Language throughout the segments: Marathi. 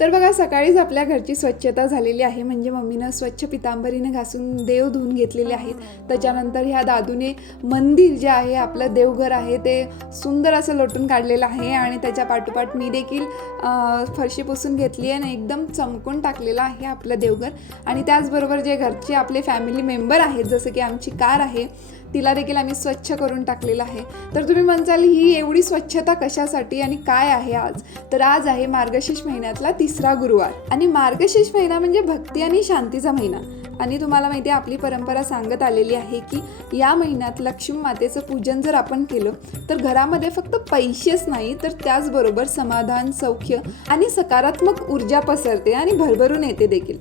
तर बघा सकाळीच आपल्या घरची स्वच्छता झालेली आहे. म्हणजे मम्मीनं स्वच्छ पितांबरीने घासून देव धुवून घेतलेले आहेत. त्याच्यानंतर ह्या दादूने मंदिर जे आहे आपलं देवघर आहे ते सुंदर असं लोटून काढलेलं आहे आणि त्याच्या पाठोपाठ मी देखील फरशी पुसून घेतली आहे आणि एकदम चमकून टाकलेलं आहे आपलं देवघर. आणि त्याचबरोबर जे घरचे आपले फॅमिली मेंबर आहेत, जसं की आमची कार आहे तिला देखील आम्ही स्वच्छ करून टाकलेलं आहे. तर तुम्ही म्हणसाल ही एवढी स्वच्छता कशासाठी आणि काय आहे आज? तर आज आहे मार्गशीर्ष महिन्यातला 3रा गुरुवार आणि मार्गशीर्ष महिना म्हणजे भक्ती आणि शांतीचा महिना. आणि तुम्हाला माहिती आहे आपली परंपरा सांगत आलेली आहे की या महिन्यात लक्ष्मी मातेचं पूजन जर आपण केलं तर घरामध्ये फक्त पैसेच नाही तर त्याचबरोबर समाधान, सौख्य आणि सकारात्मक ऊर्जा पसरते आणि भरभरून येते देखील.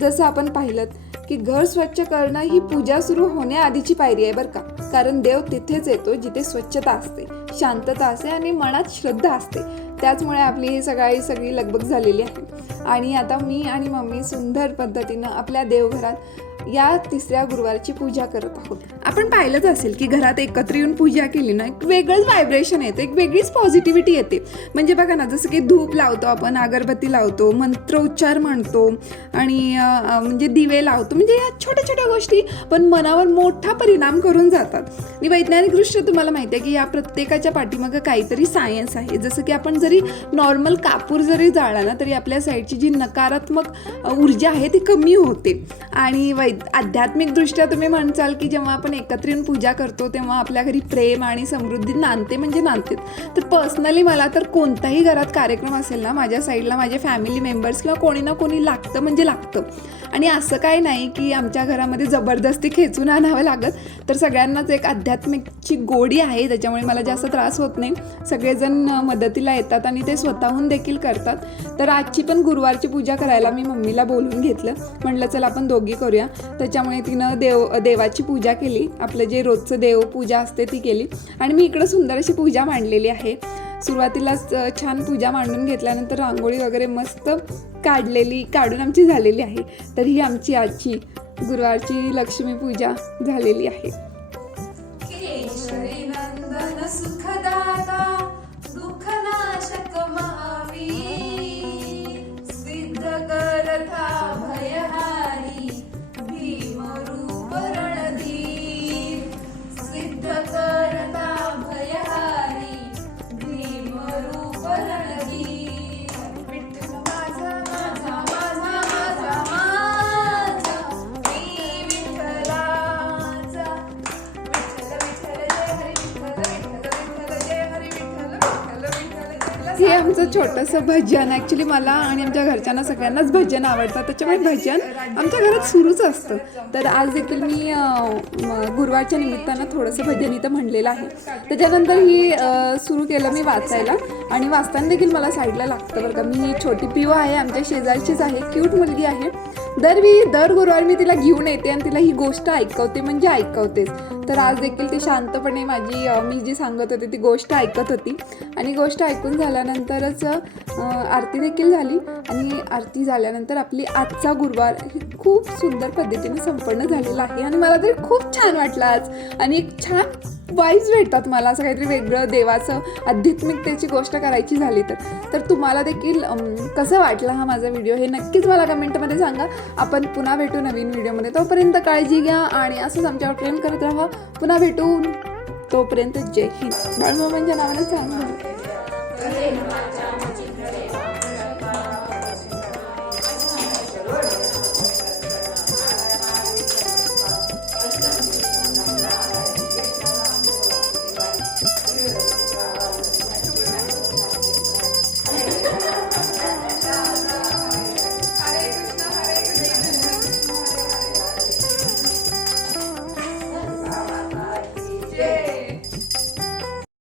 जसं आपण पाहिलं की घर स्वच्छ करणं ही पूजा सुरू होण्याआधीची पायरी आहे बरं का. कारण देव तिथेच येतो जिथे स्वच्छता असते, शांतता असते आणि मनात श्रद्धा असते. त्याचमुळे आपली ही सगळी लगबग झालेली आहे. आणि आता मी आणि मम्मी सुंदर पद्धतीनं आपल्या देवघरात या 3ऱ्या गुरुवारची पूजा करत आहोत. आपण पाहिलंच असेल की घरात एकत्र येऊन पूजा केली ना एक वेगळंच व्हायब्रेशन येतं, एक वेगळीच पॉझिटिव्हिटी येते. म्हणजे बघा ना, जसं की धूप लावतो आपण, अगरबत्ती लावतो, मंत्रोच्चार म्हणतो आणि म्हणजे दिवे लावतो. म्हणजे या छोट्या छोट्या गोष्टी पण मनावर मोठा परिणाम करून जातात. आणि वैज्ञानिकदृष्ट्या तुम्हाला माहिती आहे की या प्रत्येकाच्या पाठीमागं काहीतरी सायन्स आहे. जसं की आपण जरी नॉर्मल कापूर जरी जाळला ना तरी आपल्या साईडची जी नकारात्मक ऊर्जा आहे ती कमी होते. आणि आध्यात्मिकदृष्ट्या तुम्ही म्हणसाल की जेव्हा आपण एकत्र येऊन पूजा करतो तेव्हा आपल्या घरी प्रेम आणि समृद्धी नांदते म्हणजे नांदते. तर पर्सनली मला तर कोणताही घरात कार्यक्रम असेल ना, माझ्या साईडला माझे फॅमिली मेंबर्स किंवा कोणी ना कोणी लागतं म्हणजे लागतं. आणि असं काही नाही की आमच्या घरामध्ये जबरदस्ती खेचून आणावं लागत. तर सगळ्यांनाच एक आध्यात्मिकची गोडी आहे, त्याच्यामुळे मला जास्त त्रास होत नाही. सगळेजण मदतीला येतात आणि ते स्वतःहून देखील करतात. तर आजची पण गुरुवारची पूजा करायला मी मम्मीला बोलून घेतलं. म्हटलं चल आपण दोघी करूया. त्याच्यामुळे तिनं देवाची पूजा केली, आपलं जे रोजचं देवपूजा असते ती केली. आणि मी इकडं सुंदर अशी पूजा मांडलेली आहे. सुरुवातीलाच छान पूजा मांडून घेतल्यानंतर रांगोळी वगैरे मस्त काढून आमची झालेली आहे. तर ही आमची आजची गुरुवारची लक्ष्मी पूजा झालेली आहे. केशरी नंदन सुखदाता दुःखनाशक महावीर सिद्ध करता भयहारी भीमरूप रणधीर सिद्ध करता भयहारी भीमरूप रणधीर विठ्ठल माझा माझा माझा माझा माझा मी विठ्ठलाचा विठ्ठल विठ्ठल जय हरी विठ्ठल विठ्ठल विठ्ठल जय हरी विठ्ठल विठ्ठल विठ्ठल जय. हे आमचं छोटंसं भजन. ॲक्च्युली मला आणि आमच्या घरच्यांना सगळ्यांनाच भजन आवडतात, त्याच्यामुळे भजन आमच्या घरात सुरूच असतं. तर आज देखील मी गुरुवारच्या निमित्तानं थोडंसं भजन इथं म्हणलेलं आहे. त्याच्यानंतर ही सुरू केलं मी वाचायला आणि वाचताना देखील मला साईडला लागतं बरं का. मी छोटी पिऊ आहे, आमच्या शेजारचीच आहे, क्यूट मुलगी आहे. दर गुरुवार मी तिला घेऊन येते आणि तिला ही गोष्ट ऐकवते म्हणजे ऐकवतेच. तर आज देखील ती शांतपणे मी जी सांगत होते ती गोष्ट ऐकत होती. आणि गोष्ट ऐकून झाल्यानंतरच आरती देखील झाली. आणि आरती झाल्यानंतर आपली आजचा गुरुवार ही खूप सुंदर पद्धतीने संपन्न झालेला आहे. आणि मला तरी खूप छान वाटलं आज. आणि एक छान वाईज भेटतात मला, असं काहीतरी वेगळं देवाचं आध्यात्मिकतेची गोष्ट करायची झाली तर तुम्हाला देखील कसं वाटलं हा माझा व्हिडिओ हे नक्कीच मला कमेंटमध्ये सांगा. आपण पुन्हा भेटू नवीन व्हिडिओमध्ये. तोपर्यंत काळजी घ्या आणि असंच आमच्यावर प्रेम करत राहा. पुन्हा भेटू, तोपर्यंत जय हिंद. बाळमामांच्या नावाने सांगा.